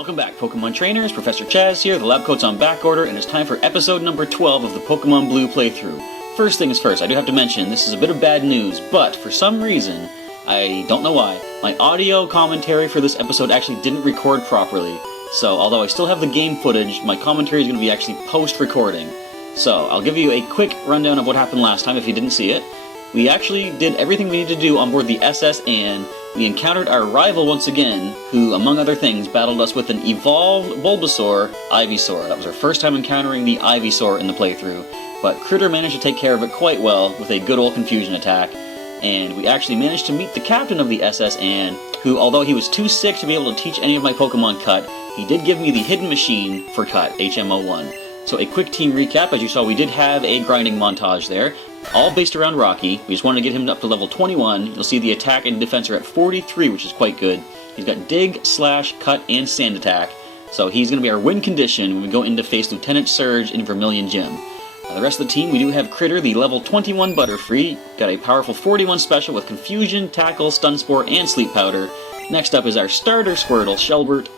Welcome back, Pokemon Trainers. Professor Chaz here. The lab coat's on back order, and it's time for episode number 12 of the Pokemon Blue playthrough. First things first, I do have to mention, this is a bit of bad news, but for some reason, I don't know why, my audio commentary for this episode actually didn't record properly. So, although I still have the game footage, my commentary is going to be actually post-recording. So, I'll give you a quick rundown of what happened last time if you didn't see it. We actually did everything we needed to do on board the SS Anne. We encountered our rival once again, who, among other things, battled us with an evolved Bulbasaur Ivysaur. That was our first time encountering the Ivysaur in the playthrough, but Critter managed to take care of it quite well with a good old confusion attack, and we actually managed to meet the captain of the SS Anne, who, although he was too sick to be able to teach any of my Pokemon Cut, he did give me the hidden machine for Cut, HM01. So a quick team recap, as you saw we did have a grinding montage there, all based around Rocky. We just wanted to get him up to level 21. You'll see the attack and defense are at 43, which is quite good. He's got Dig, Slash, Cut, and Sand attack, so he's going to be our win condition when we go in to face Lieutenant Surge in Vermilion Gym. The rest of the team, we do have Critter, the level 21 Butterfree, got a powerful 41 special with Confusion, Tackle, Stun Spore, and Sleep Powder. Next up is our starter Squirtle, Shelbert,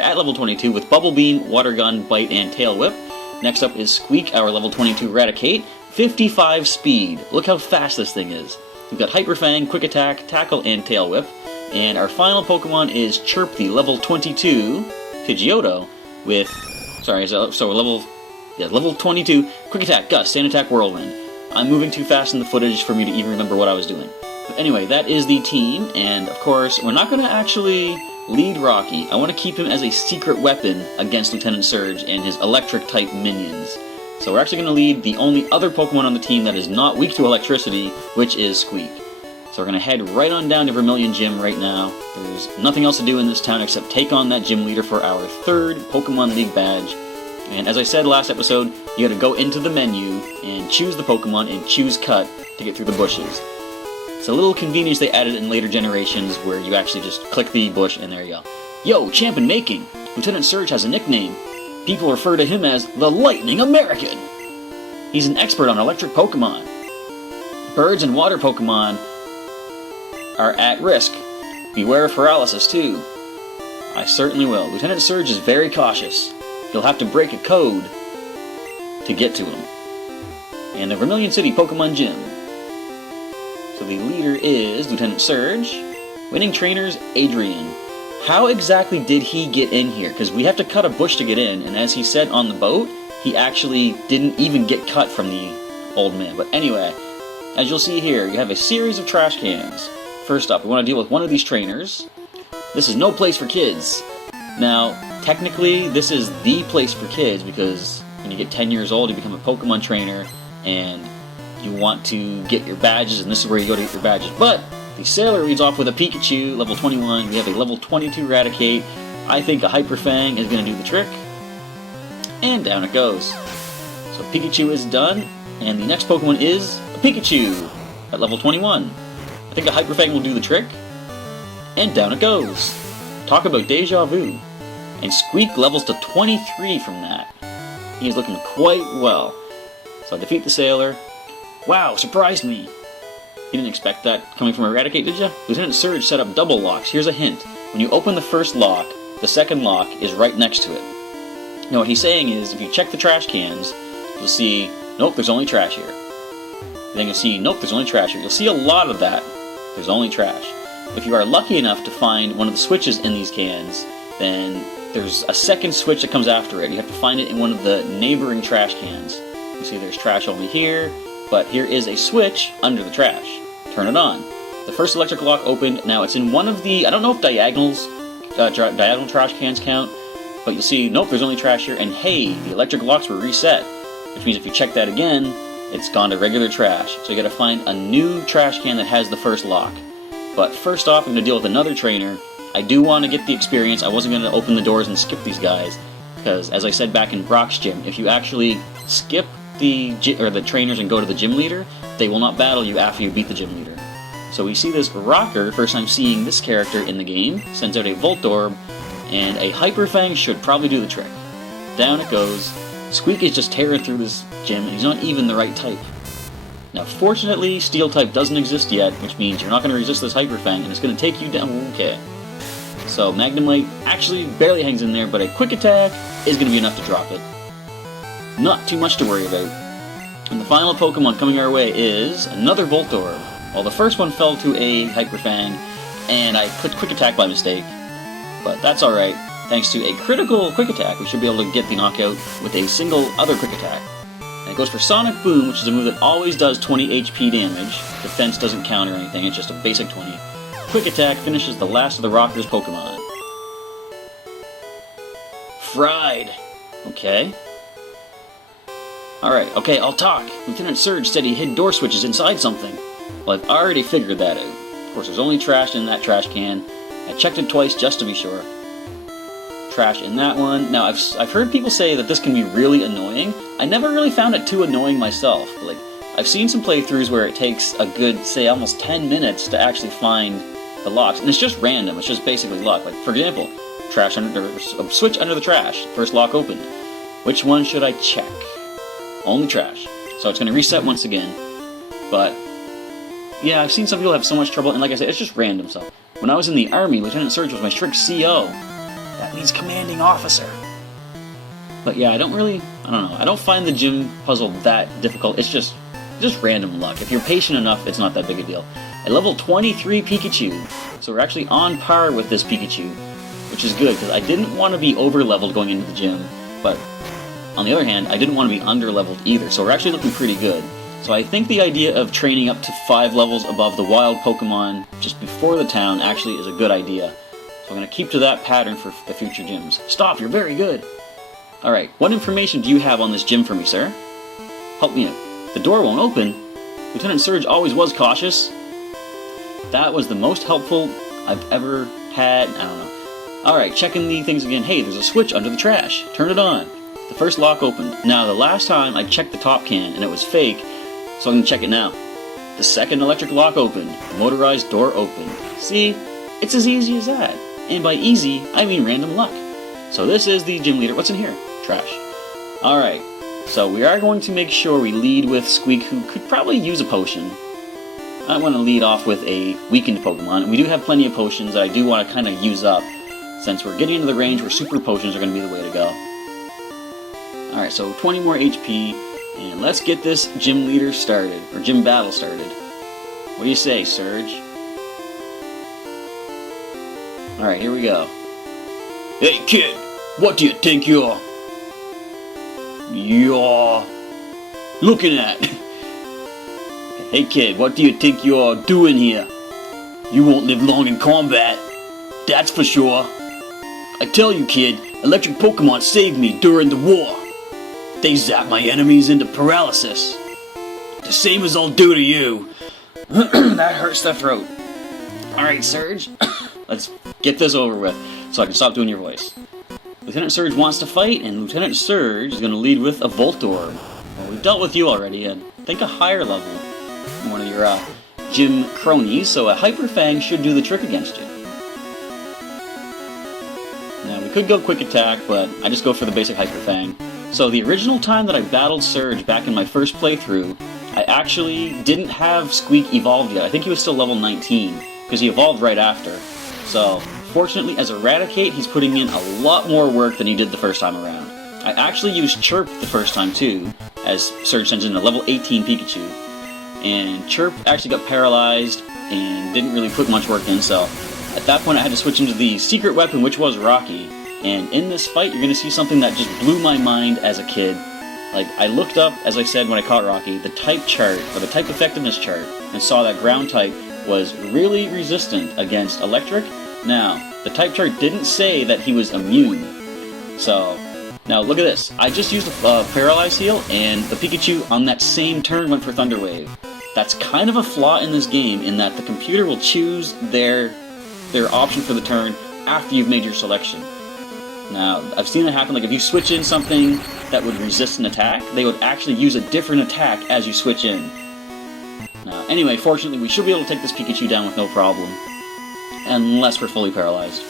at level 22 with Bubble Beam, Water Gun, Bite, and Tail Whip. Next up is Squeak, our level 22 Raticate, 55 speed. Look how fast this thing is. We've got Hyper Fang, Quick Attack, Tackle, and Tail Whip. And our final Pokemon is Chirp, the level 22 Pidgeotto with, level 22 Quick Attack, Gust, Sand Attack, Whirlwind. I'm moving too fast in the footage for me to even remember what I was doing. But anyway, that is the team, and of course, we're not going to actually lead Rocky. I want to keep him as a secret weapon against Lieutenant Surge and his electric-type minions. So we're actually going to lead the only other Pokemon on the team that is not weak to electricity, which is Squeak. So we're going to head right on down to Vermilion Gym right now. There's nothing else to do in this town except take on that gym leader for our third Pokemon League badge. And as I said last episode, you got to go into the menu and choose the Pokemon and choose Cut to get through the bushes. It's a little convenience they added in later generations where you actually just click the bush and there you go. Yo, champ in making! Lieutenant Surge has a nickname. People refer to him as the Lightning American. He's an expert on electric Pokemon. Birds and water Pokemon are at risk. Beware of paralysis too. I certainly will. Lieutenant Surge is very cautious. You'll have to break a code to get to him. And the Vermilion City Pokemon Gym. So the leader is Lieutenant Surge. Winning trainers, Adrian. How exactly did he get in here? Because we have to cut a bush to get in, and as he said on the boat, he actually didn't even get cut from the old man. But anyway, as you'll see here, you have a series of trash cans. First up, we want to deal with one of these trainers. This is no place for kids. Now, technically, this is the place for kids because when you get 10 years old, you become a Pokemon trainer, and you want to get your badges, and this is where you go to get your badges. But the sailor leads off with a Pikachu, level 21. We have a level 22 Raticate. I think a Hyper Fang is going to do the trick. And down it goes. So Pikachu is done, and the next Pokemon is a Pikachu at level 21. I think a Hyper Fang will do the trick. And down it goes. Talk about deja vu. And Squeak levels to 23 from that. He is looking quite well. So I defeat the sailor. Wow, surprised me. You didn't expect that coming from Eradicate, did you? Lieutenant Surge set up double locks. Here's a hint. When you open the first lock, the second lock is right next to it. Now what he's saying is, if you check the trash cans, you'll see, nope, there's only trash here. Then you'll see, nope, there's only trash here. You'll see a lot of that. There's only trash. If you are lucky enough to find one of the switches in these cans, then there's a second switch that comes after it. You have to find it in one of the neighboring trash cans. You see there's trash over here, but here is a switch under the trash. Turn it on. The first electric lock opened. Now it's in one of the, I don't know if diagonal trash cans count, but you'll see, nope, there's only trash here, and hey, the electric locks were reset, which means if you check that again, it's gone to regular trash. So you gotta find a new trash can that has the first lock. But first off, I'm gonna deal with another trainer. I do want to get the experience. I wasn't gonna open the doors and skip these guys, because as I said back in Brock's gym, if you actually skip the trainers and go to the gym leader, they will not battle you after you beat the gym leader. So we see this Rocker, first time seeing this character in the game, sends out a Voltorb, and a Hyper Fang should probably do the trick. Down it goes. Squeak is just tearing through this gym, and he's not even the right type. Now fortunately, Steel type doesn't exist yet, which means you're not going to resist this Hyper Fang, and it's going to take you down. Okay. So Magnemite actually barely hangs in there, but a quick attack is going to be enough to drop it. Not too much to worry about. And the final Pokemon coming our way is another Voltorb. Well, the first one fell to a Hyper Fang, and I clicked quick attack by mistake. But that's alright. Thanks to a critical quick attack, we should be able to get the knockout with a single other quick attack. And it goes for Sonic Boom, which is a move that always does 20 HP damage. Defense doesn't count or anything, it's just a basic 20. Quick attack finishes the last of the Rocker's Pokemon. Fried. Okay. Alright, okay, I'll talk. Lieutenant Surge said he hid door switches inside something. Well, I've already figured that out. Of course, there's only trash in that trash can. I checked it twice just to be sure. Trash in that one. Now, I've heard people say that this can be really annoying. I never really found it too annoying myself. Like, I've seen some playthroughs where it takes a good, say, almost 10 minutes to actually find the locks, and it's just random. It's just basically luck. Like, for example, trash under a switch under the trash. First lock opened. Which one should I check? Only trash. So it's going to reset once again. But yeah, I've seen some people have so much trouble, and like I said, it's just random. So when I was in the Army, Lieutenant Surge was my strict CO. That means commanding officer. But yeah, I don't know, I don't find the gym puzzle that difficult. It's just random luck. If you're patient enough, it's not that big a deal. A level 23 Pikachu. So we're actually on par with this Pikachu, which is good, because I didn't want to be over-leveled going into the gym, but on the other hand, I didn't want to be under-leveled either, so we're actually looking pretty good. So I think the idea of training up to 5 levels above the wild Pokemon just before the town actually is a good idea. So I'm going to keep to that pattern for the future gyms. Stop, you're very good! Alright, what information do you have on this gym for me, sir? Help me out. The door won't open? Lieutenant Surge always was cautious. That was the most helpful I've ever had. I don't know. Alright, checking the things again. Hey, there's a switch under the trash. Turn it on. The first lock opened. Now, the last time I checked the top can and it was fake, so I'm going to check it now. The second electric lock opened. The motorized door opened. See? It's as easy as that. And by easy, I mean random luck. So this is the gym leader. What's in here? Trash. Alright, so we are going to make sure we lead with Squeak, who could probably use a potion. I want to lead off with a weakened Pokemon. We do have plenty of potions that I do want to kind of use up, since we're getting into the range where super potions are going to be the way to go. Alright, so 20 more HP, and let's get this gym leader started, or gym battle started. What do you say, Surge? Alright, here we go. Hey kid, what do you think you're looking at? Hey kid, what do you think you're doing here? You won't live long in combat, that's for sure. I tell you kid, electric Pokemon saved me during the war. They zap my enemies into paralysis. The same as I'll do to you. That hurts the throat. Alright, Surge. Let's get this over with, so I can stop doing your voice. Lieutenant Surge wants to fight, and Lieutenant Surge is going to lead with a Voltorb. Well, we've dealt with you already, and I think a higher level. One of your gym cronies, so a Hyper Fang should do the trick against you. Now, we could go quick attack, but I just go for the basic Hyper Fang. So the original time that I battled Surge back in my first playthrough, I actually didn't have Squeak evolved yet. I think he was still level 19, because he evolved right after. So, fortunately, as Eradicate, he's putting in a lot more work than he did the first time around. I actually used Chirp the first time too, as Surge sends in a level 18 Pikachu. And Chirp actually got paralyzed and didn't really put much work in, so at that point I had to switch into the secret weapon, which was Rocky. And in this fight, you're going to see something that just blew my mind as a kid. Like, I looked up, as I said when I caught Rocky, the type chart, or the type effectiveness chart, and saw that ground type was really resistant against electric. Now, the type chart didn't say that he was immune. So, now look at this. I just used a Paralyze Heal, and the Pikachu on that same turn went for Thunder Wave. That's kind of a flaw in this game, in that the computer will choose their option for the turn after you've made your selection. Now, I've seen it happen, like if you switch in something that would resist an attack, they would actually use a different attack as you switch in. Now, anyway, fortunately, we should be able to take this Pikachu down with no problem. Unless we're fully paralyzed.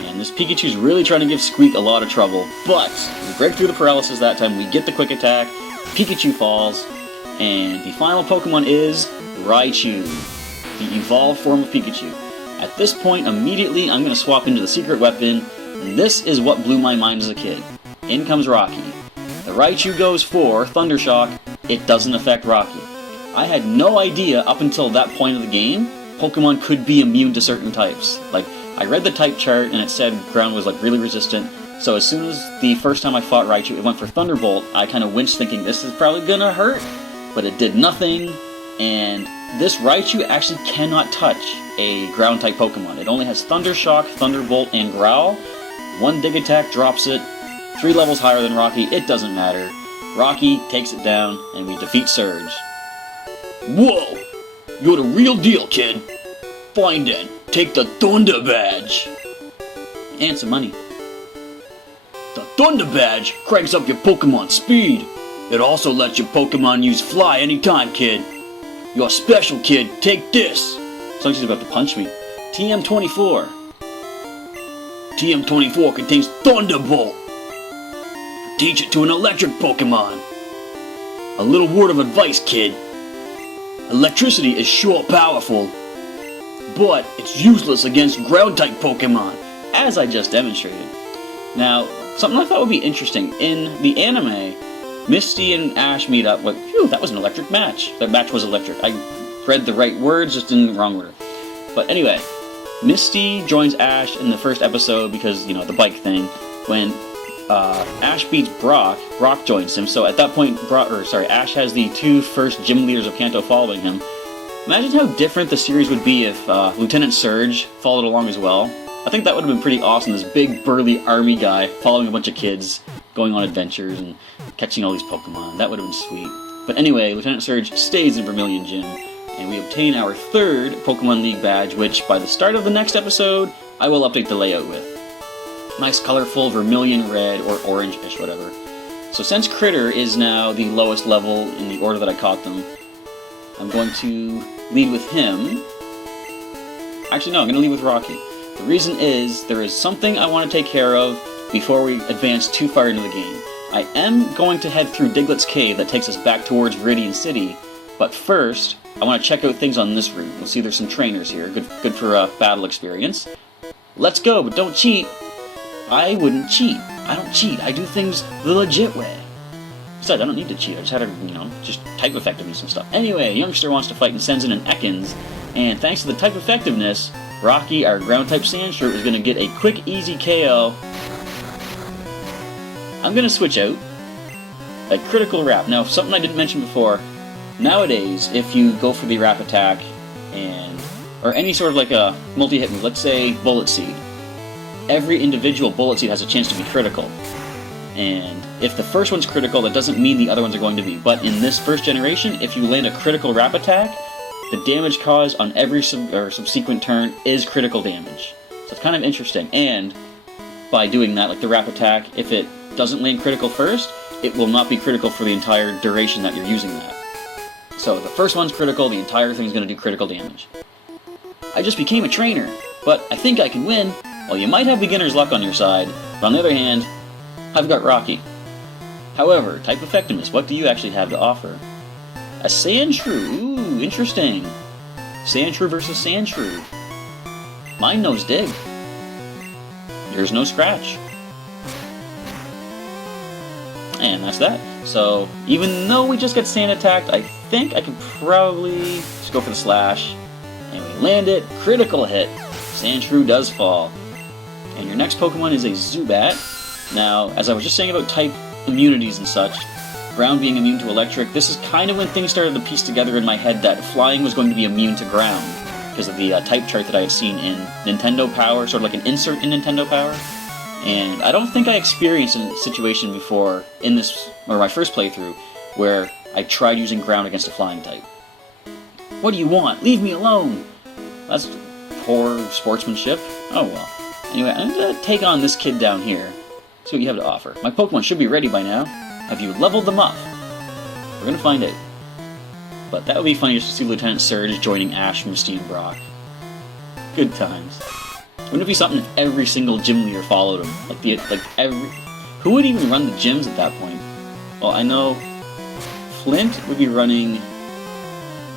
And this Pikachu's really trying to give Squeak a lot of trouble, but we break through the paralysis that time, we get the quick attack, Pikachu falls, and the final Pokemon is Raichu, the evolved form of Pikachu. At this point, immediately, I'm going to swap into the secret weapon, and this is what blew my mind as a kid. In comes Rocky. The Raichu goes for Thundershock. It doesn't affect Rocky. I had no idea up until that point of the game, Pokemon could be immune to certain types. Like, I read the type chart, and it said ground was, like, really resistant. So as soon as the first time I fought Raichu, it went for Thunderbolt, I kind of winced thinking this is probably gonna hurt, but it did nothing, and this Raichu actually cannot touch a ground-type Pokemon. It only has Thundershock, Thunderbolt, and Growl. One Dig Attack drops it, 3 levels higher than Rocky, it doesn't matter. Rocky takes it down, and we defeat Surge. Whoa! You're the real deal, kid! Fine then, take the Thunder Badge! And some money. The Thunder Badge cranks up your Pokemon speed. It also lets your Pokemon use Fly anytime, kid. You're special, kid. Take this. Sounds like she's about to punch me. TM24. TM24 contains Thunderbolt. Teach it to an electric Pokemon. A little word of advice, kid. Electricity is sure powerful, but it's useless against ground-type Pokemon, as I just demonstrated. Now, something I thought would be interesting, in the anime, Misty and Ash meet up with, phew, that was an electric match. That match was electric. I read the right words, just in the wrong order. But anyway, Misty joins Ash in the first episode because, you know, the bike thing. When Ash beats Brock, Brock joins him. So at that point, Ash has the 2 first gym leaders of Kanto following him. Imagine how different the series would be if Lieutenant Surge followed along as well. I think that would have been pretty awesome, this big burly army guy following a bunch of kids, going on adventures and catching all these Pokemon. That would have been sweet. But anyway, Lieutenant Surge stays in Vermilion Gym, and we obtain our 3rd Pokemon League badge, which by the start of the next episode, I will update the layout with. Nice colorful Vermilion Red, or orange-ish, whatever. So since Critter is now the lowest level in the order that I caught them, I'm going to lead with him. Actually, no, I'm going to lead with Rocky. The reason is, there is something I want to take care of before we advance too far into the game. I am going to head through Diglett's Cave that takes us back towards Viridian City, but first, I want to check out things on this route. You'll see there's some trainers here, good for battle experience. Let's go, but don't cheat! I wouldn't cheat. I don't cheat. I do things the legit way. Besides, I don't need to cheat. I just had to, just type effectiveness and stuff. Anyway, a youngster wants to fight and sends in an Ekans, and thanks to the type effectiveness, Rocky, our ground-type Sandshrew, is going to get a quick, easy KO. I'm going to switch out. A critical wrap. Now, something I didn't mention before, nowadays, if you go for the wrap attack, or any sort of like a multi-hit move, let's say Bullet Seed, every individual Bullet Seed has a chance to be critical. And if the first one's critical, that doesn't mean the other ones are going to be. But in this first generation, if you land a critical wrap attack, the damage caused on every subsequent turn is critical damage. So it's kind of interesting. And by doing that, like the wrap attack, if it doesn't land critical first, it will not be critical for the entire duration that you're using that. So the first one's critical, the entire thing's going to do critical damage. I just became a trainer, but I think I can win. Well, you might have beginner's luck on your side, but on the other hand, I've got Rocky. However, type effectiveness, what do you actually have to offer? A Sandshrew, ooh, interesting. Sandshrew versus Sandshrew. Mine knows Dig. Yours knows Scratch. And that's that. So, even though we just got Sand attacked, I think I could probably just go for the Slash. And we land it, critical hit. Sandshrew does fall. And your next Pokemon is a Zubat. Now, as I was just saying about type immunities and such, ground being immune to electric, this is kind of when things started to piece together in my head that flying was going to be immune to ground, because of the type chart that I had seen in Nintendo Power, sort of like an insert in Nintendo Power. And I don't think I experienced a situation before in this, or my first playthrough, where I tried using ground against a flying type. What do you want? Leave me alone! That's poor sportsmanship. Oh well. Anyway, I'm gonna take on this kid down here. See what you have to offer. My Pokemon should be ready by now. Have you leveled them up? We're gonna find out. But that would be funny just to see Lieutenant Surge joining Ash, Misty, and Brock. Good times. Wouldn't it be something if every single gym leader followed him? Who would even run the gyms at that point? Well, I know Flint would be running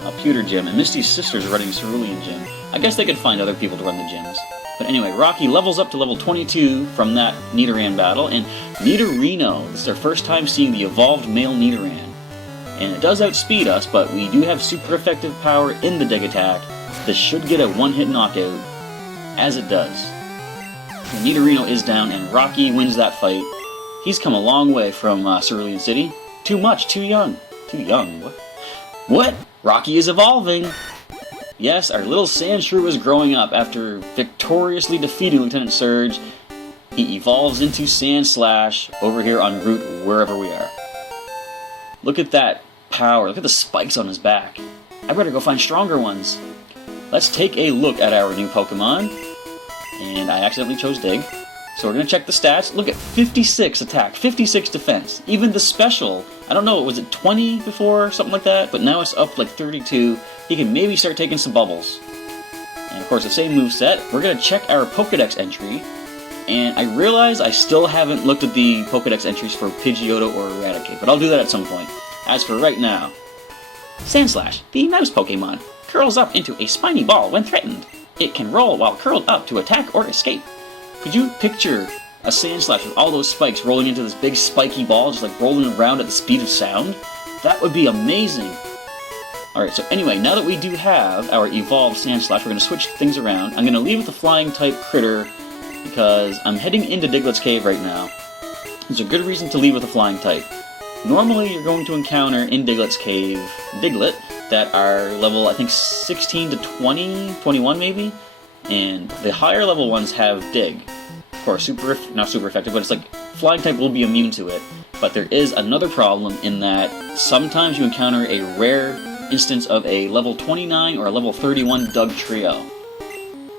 a pewter gym, and Misty's sisters are running a cerulean gym. I guess they could find other people to run the gyms. But anyway, Rocky levels up to level 22 from that Nidoran battle, and Nidorino, this is our first time seeing the evolved male Nidoran. And it does outspeed us, but we do have super effective power in the dig attack. This should get a one-hit knockout, as it does. And Nidorino is down, and Rocky wins that fight. He's come a long way from Cerulean City. Too much, too young. Too young, what? What? Rocky is evolving! Yes, our little Sandshrew is growing up. After victoriously defeating Lieutenant Surge, he evolves into Sandslash over here en route wherever we are. Look at that power. Look at the spikes on his back. I better go find stronger ones. Let's take a look at our new Pokemon. And I accidentally chose Dig. So we're going to check the stats. Look at 56 attack, 56 defense. Even the special, I don't know, was it 20 before, something like that? But now it's up like 32. He can maybe start taking some bubbles. And of course the same moveset. We're going to check our Pokedex entry. And I realize I still haven't looked at the Pokedex entries for Pidgeotto or Eradicate, but I'll do that at some point. As for right now, Sandslash, the mouse Pokemon, curls up into a spiny ball when threatened. It can roll while curled up to attack or escape. Could you picture a Sandslash with all those spikes rolling into this big spiky ball, just like rolling around at the speed of sound? That would be amazing. Alright, so anyway, now that we do have our evolved Sandslash, we're going to switch things around. I'm going to leave with the flying type Critter, because I'm heading into Diglett's Cave right now. There's a good reason to leave with a flying type. Normally you're going to encounter in Diglett's Cave Diglett that are level, I think, 16 to 20, 21 maybe, and the higher level ones have Dig. Of course, not super effective, but it's like flying type will be immune to it. But there is another problem in that sometimes you encounter a rare instance of a level 29 or a level 31 Dugtrio.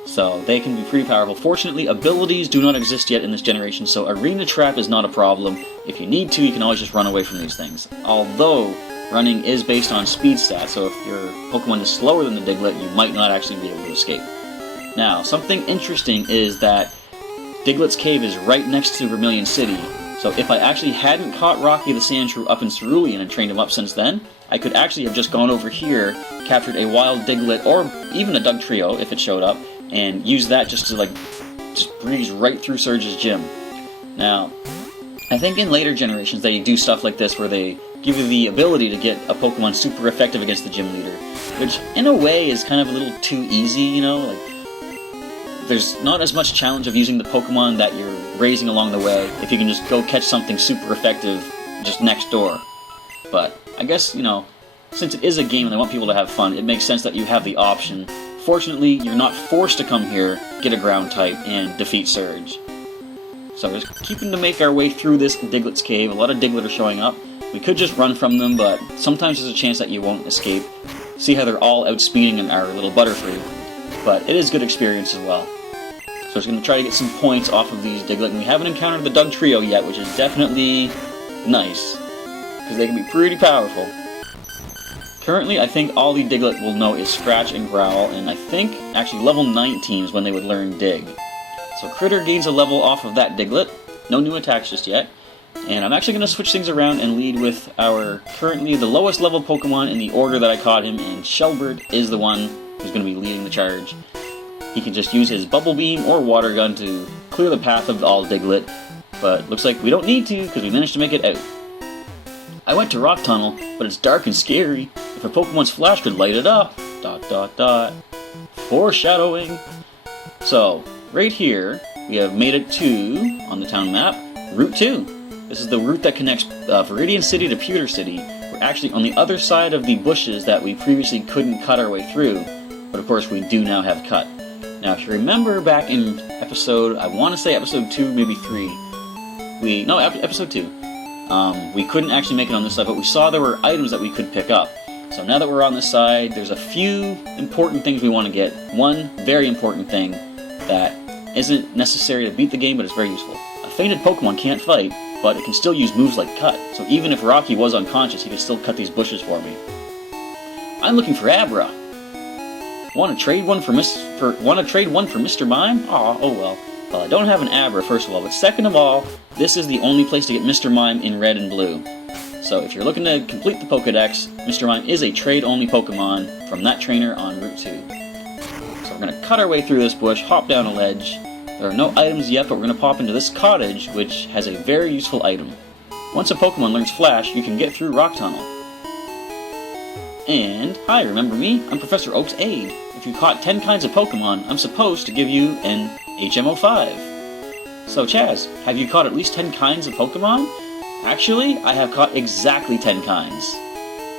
So they can be pretty powerful. Fortunately, abilities do not exist yet in this generation, so Arena Trap is not a problem. If you need to, you can always just run away from these things. Although, running is based on speed stats, so if your Pokemon is slower than the Diglett, you might not actually be able to escape. Now, something interesting is that Diglett's Cave is right next to Vermilion City, so if I actually hadn't caught Rocky the Sandshrew up in Cerulean and trained him up since then, I could actually have just gone over here, captured a wild Diglett, or even a Dugtrio if it showed up, and use that just to just breeze right through Surge's gym. Now, I think in later generations they do stuff like this where they give you the ability to get a Pokemon super effective against the gym leader, which in a way is kind of a little too easy, you know, like there's not as much challenge of using the Pokemon that you're raising along the way if you can just go catch something super effective just next door. But I guess, you know, since it is a game and they want people to have fun, it makes sense that you have the option. Fortunately, you're not forced to come here, get a ground type, and defeat Surge. So we're just keeping to make our way through this Diglett's Cave. A lot of Diglett are showing up. We could just run from them, but sometimes there's a chance that you won't escape. See how they're all outspeeding our little Butterfree. But it is good experience as well. So I'm just going to try to get some points off of these Diglett. And we haven't encountered the Dugtrio yet, which is definitely nice, because they can be pretty powerful. Currently, I think all the Diglett will know is Scratch and Growl, and I think actually level 19 is when they would learn Dig. So Critter gains a level off of that Diglett. No new attacks just yet. And I'm actually going to switch things around and lead with our currently the lowest level Pokemon in the order that I caught him, and Shelbert is the one who's going to be leading the charge. He can just use his Bubble Beam or Water Gun to clear the path of all Diglett, but looks like we don't need to because we managed to make it out. I went to Rock Tunnel, but it's dark and scary. If a Pokemon's flash could light it up. ... Foreshadowing. So, right here, we have made it to, on the town map, Route 2. This is the route that connects Viridian City to Pewter City. We're actually on the other side of the bushes that we previously couldn't cut our way through, but of course we do now have cut. Now, if you remember back in episode, I want to say episode 2, maybe 3, episode 2, we couldn't actually make it on this side, but we saw there were items that we could pick up. So now that we're on this side, there's a few important things we want to get. One very important thing that isn't necessary to beat the game, but it's very useful. A fainted Pokemon can't fight, but it can still use moves like Cut. So even if Rocky was unconscious, he could still cut these bushes for me. I'm looking for Abra. Want to trade one for Mr. Mime? Aw, oh well. Well, I don't have an Abra, first of all, but second of all, this is the only place to get Mr. Mime in Red and Blue. So if you're looking to complete the Pokedex, Mr. Mime is a trade-only Pokemon from that trainer on Route 2. So we're going to cut our way through this bush, hop down a ledge. There are no items yet, but we're going to pop into this cottage, which has a very useful item. Once a Pokemon learns Flash, you can get through Rock Tunnel. And, hi, remember me? I'm Professor Oak's aide. If you caught 10 kinds of Pokemon, I'm supposed to give you an HM05. So Chaz, have you caught at least 10 kinds of Pokemon? Actually, I have caught exactly 10 kinds.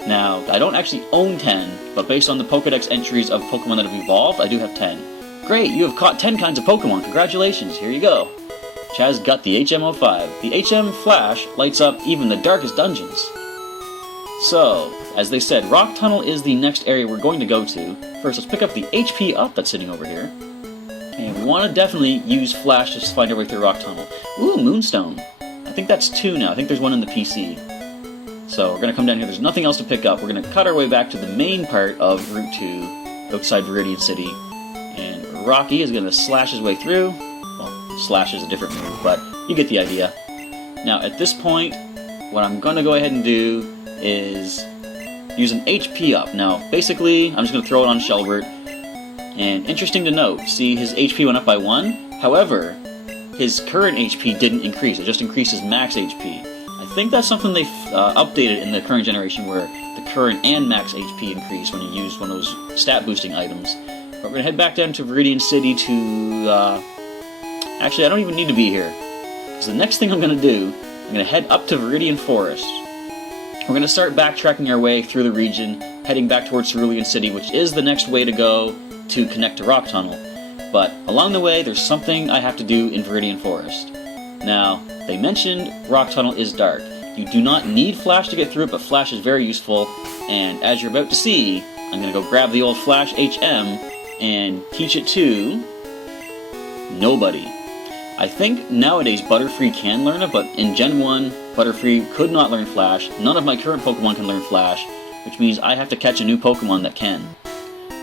Now, I don't actually own 10, but based on the Pokedex entries of Pokemon that have evolved, I do have 10. Great, you have caught 10 kinds of Pokemon, congratulations, here you go. Chaz got the HM05. The HM Flash lights up even the darkest dungeons. So, as they said, Rock Tunnel is the next area we're going to go to. First, let's pick up the HP up that's sitting over here. And we want to definitely use Flash to find our way through Rock Tunnel. Ooh, Moonstone. I think that's 2 now. I think there's 1 in the PC. So, we're going to come down here. There's nothing else to pick up. We're going to cut our way back to the main part of Route 2, outside Viridian City. And Rocky is going to slash his way through. Well, slash is a different move, but you get the idea. Now, at this point, what I'm going to go ahead and do is use an HP up. Now, basically, I'm just going to throw it on Shelbert, and interesting to note, see his HP went up by 1, however, his current HP didn't increase, it just increased his max HP. I think that's something they've updated in the current generation where the current and max HP increase when you use one of those stat boosting items. But we're going to head back down to Viridian City to, actually I don't even need to be here, because the next thing I'm going to do, I'm going to head up to Viridian Forest. We're going to start backtracking our way through the region, heading back towards Cerulean City, which is the next way to go to connect to Rock Tunnel. But along the way, there's something I have to do in Viridian Forest. Now, they mentioned Rock Tunnel is dark. You do not need Flash to get through it, but Flash is very useful, and as you're about to see, I'm going to go grab the old Flash HM and teach it to nobody. I think nowadays Butterfree can learn it, but in Gen 1, Butterfree could not learn Flash. None of my current Pokemon can learn Flash, which means I have to catch a new Pokemon that can.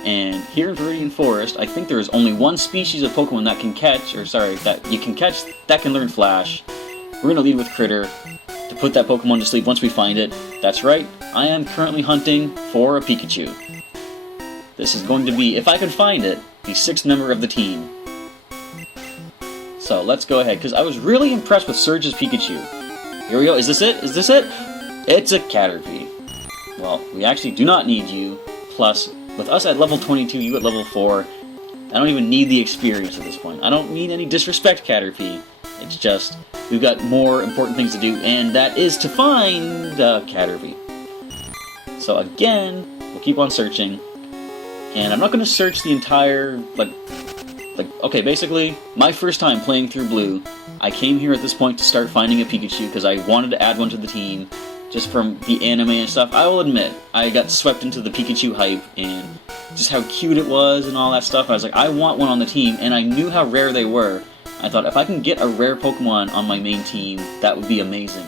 And here in Viridian Forest, I think there is only one species of Pokemon that can catch, that you can catch that can learn Flash. We're going to lead with Critter to put that Pokemon to sleep once we find it. That's right, I am currently hunting for a Pikachu. This is going to be, if I can find it, the 6th member of the team. So let's go ahead, because I was really impressed with Surge's Pikachu. Here we go, is this it? Is this it? It's a Caterpie. Well, we actually do not need you, plus, with us at level 22, you at level 4, I don't even need the experience at this point. I don't mean any disrespect, Caterpie. It's just, we've got more important things to do, and that is to find Caterpie. So again, we'll keep on searching, and I'm not going to search the entire, okay, basically, my first time playing through Blue, I came here at this point to start finding a Pikachu because I wanted to add one to the team, just from the anime and stuff. I will admit, I got swept into the Pikachu hype and just how cute it was and all that stuff. I was like, I want one on the team, and I knew how rare they were. I thought, if I can get a rare Pokemon on my main team, that would be amazing.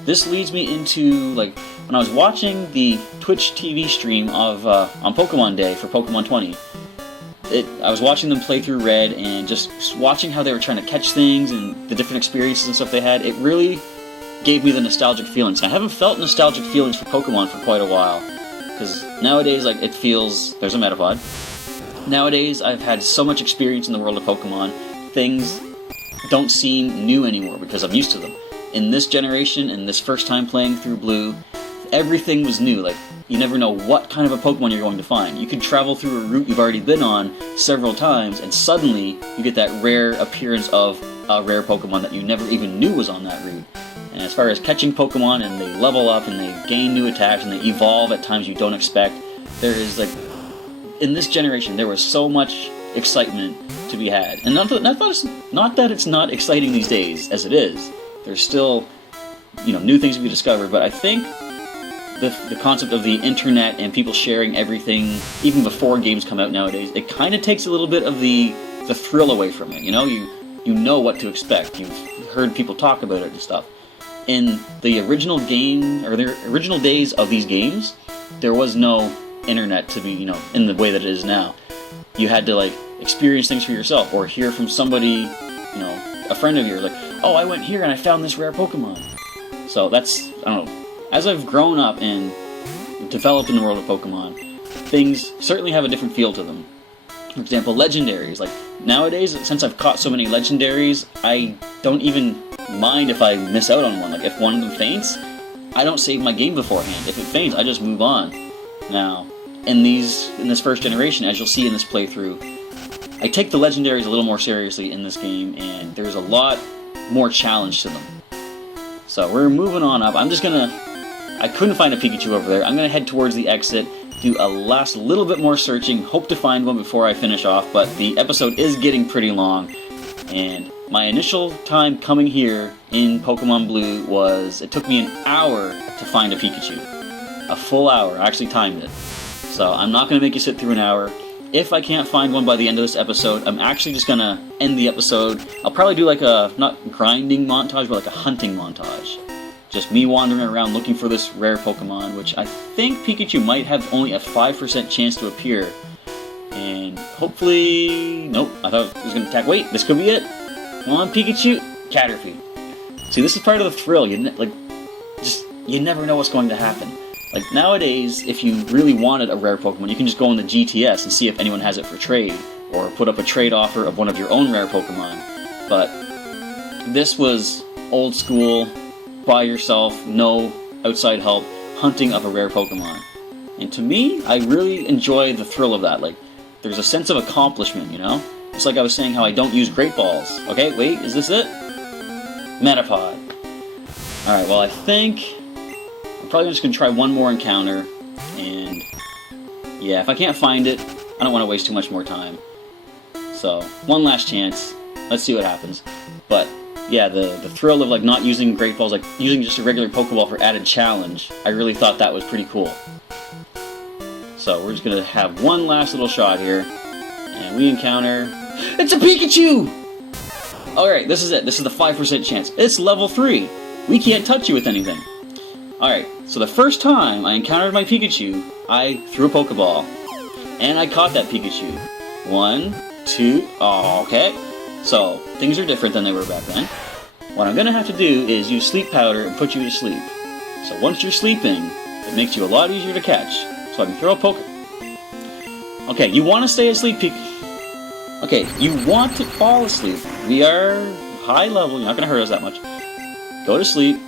This leads me into, when I was watching the Twitch TV stream of on Pokemon Day for Pokemon 20, I was watching them play through Red and just watching how they were trying to catch things and the different experiences and stuff they had. It really gave me the nostalgic feelings. I haven't felt nostalgic feelings for Pokemon for quite a while, because nowadays, it feels... There's a Metapod. Nowadays, I've had so much experience in the world of Pokemon, things don't seem new anymore because I'm used to them. In this generation, and this first time playing through Blue, everything was new. You never know what kind of a Pokemon you're going to find. You could travel through a route you've already been on several times, and suddenly you get that rare appearance of a rare Pokemon that you never even knew was on that route. And as far as catching Pokemon, and they level up, and they gain new attacks, and they evolve at times you don't expect, there is, in this generation, there was so much excitement to be had. And not that it's not exciting these days, as it is. There's still, new things to be discovered, but I think the concept of the internet and people sharing everything, even before games come out nowadays, it kind of takes a little bit of the thrill away from it, You know what to expect. You've heard people talk about it and stuff. In the original game, or the original days of these games, there was no internet to be, in the way that it is now. You had to, experience things for yourself, or hear from somebody, a friend of yours, oh, I went here and I found this rare Pokemon. So that's, I don't know, as I've grown up and developed in the world of Pokemon, things certainly have a different feel to them. For example, legendaries. Like, nowadays, since I've caught so many legendaries, I don't even mind if I miss out on one. Like, if one of them faints, I don't save my game beforehand. If it faints, I just move on. Now, in this first generation, as you'll see in this playthrough, I take the legendaries a little more seriously in this game, and there's a lot more challenge to them. So we're moving on up. I couldn't find a Pikachu over there. I'm gonna head towards the exit, do a last little bit more searching, hope to find one before I finish off, but the episode is getting pretty long, and my initial time coming here in Pokemon Blue it took me an hour to find a Pikachu. A full hour, I actually timed it. So I'm not gonna make you sit through an hour. If I can't find one by the end of this episode, I'm actually just gonna end the episode. I'll probably do like a, not grinding montage, but like a hunting montage. Just me wandering around looking for this rare Pokemon, which I think Pikachu might have only a 5% chance to appear. And hopefully... Nope, I thought it was going to attack. Wait, this could be it. Come on, Pikachu. Caterpie. See, this is part of the thrill. You never know what's going to happen. Like, nowadays, if you really wanted a rare Pokemon, you can just go on the GTS and see if anyone has it for trade, or put up a trade offer of one of your own rare Pokemon. But this was old school, by yourself, no outside help, hunting of a rare Pokemon. And to me, I really enjoy the thrill of that. Like, there's a sense of accomplishment, you know? It's like I was saying how I don't use Great Balls. Okay, wait, is this it? Metapod. Alright, well, I think I'm probably just going to try one more encounter, and yeah, if I can't find it, I don't want to waste too much more time. So, one last chance. Let's see what happens. But yeah, the thrill of like not using Great Balls, like using just a regular Pokeball for added challenge, I really thought that was pretty cool. So we're just gonna have one last little shot here, and we encounter... It's a Pikachu! Alright, this is it. This is the 5% chance. It's level 3. We can't touch you with anything. Alright, so the first time I encountered my Pikachu, I threw a Pokeball. And I caught that Pikachu. 1, 2... Oh, okay. So, things are different than they were back then. What I'm gonna have to do is use sleep powder and put you to sleep. So once you're sleeping, it makes you a lot easier to catch. So I can throw a poke... Okay, you want to stay asleep, Okay, you want to fall asleep. We are high level, you're not gonna hurt us that much. Go to sleep.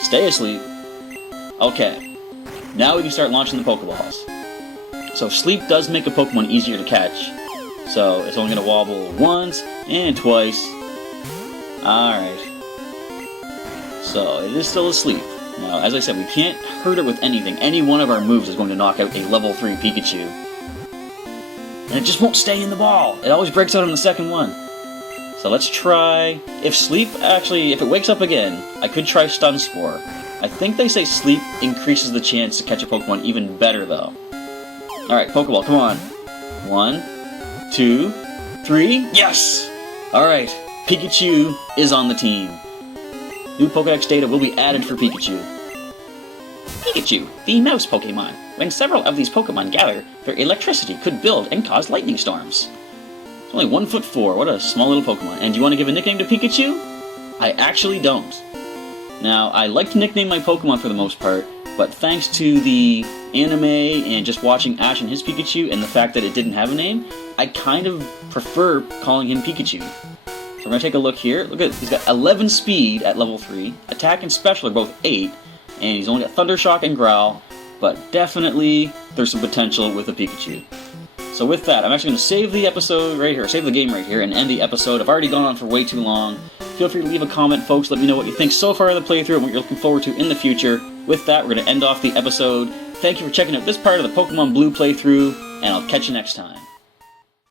Stay asleep. Okay. Now we can start launching the Pokeballs. So sleep does make a Pokemon easier to catch. So it's only going to wobble once and twice. Alright. So it is still asleep. Now, as I said, we can't hurt it with anything. Any one of our moves is going to knock out a level 3 Pikachu. And it just won't stay in the ball. It always breaks out on the second one. So let's try... If it wakes up again, I could try Stun Spore. I think they say sleep increases the chance to catch a Pokemon even better, though. Alright, Pokeball, come on. 1, 2, 3, yes! Alright, Pikachu is on the team. New Pokédex data will be added for Pikachu. Pikachu, the mouse Pokemon. When several of these Pokemon gather, their electricity could build and cause lightning storms. It's only 1'4", what a small little Pokemon. And do you want to give a nickname to Pikachu? I actually don't. Now, I like to nickname my Pokemon for the most part, but thanks to the anime and just watching Ash and his Pikachu and the fact that it didn't have a name, I kind of prefer calling him Pikachu. So we're going to take a look here. Look at, he's got 11 speed at level 3, attack and special are both 8, and he's only got Thunder Shock and Growl, but definitely there's some potential with a Pikachu. So with that, I'm actually going to save the episode right here, save the game right here, and end the episode. I've already gone on for way too long. Feel free to leave a comment, folks. Let me know what you think so far of the playthrough and what you're looking forward to in the future. With that, we're going to end off the episode. Thank you for checking out this part of the Pokemon Blue playthrough, and I'll catch you next time.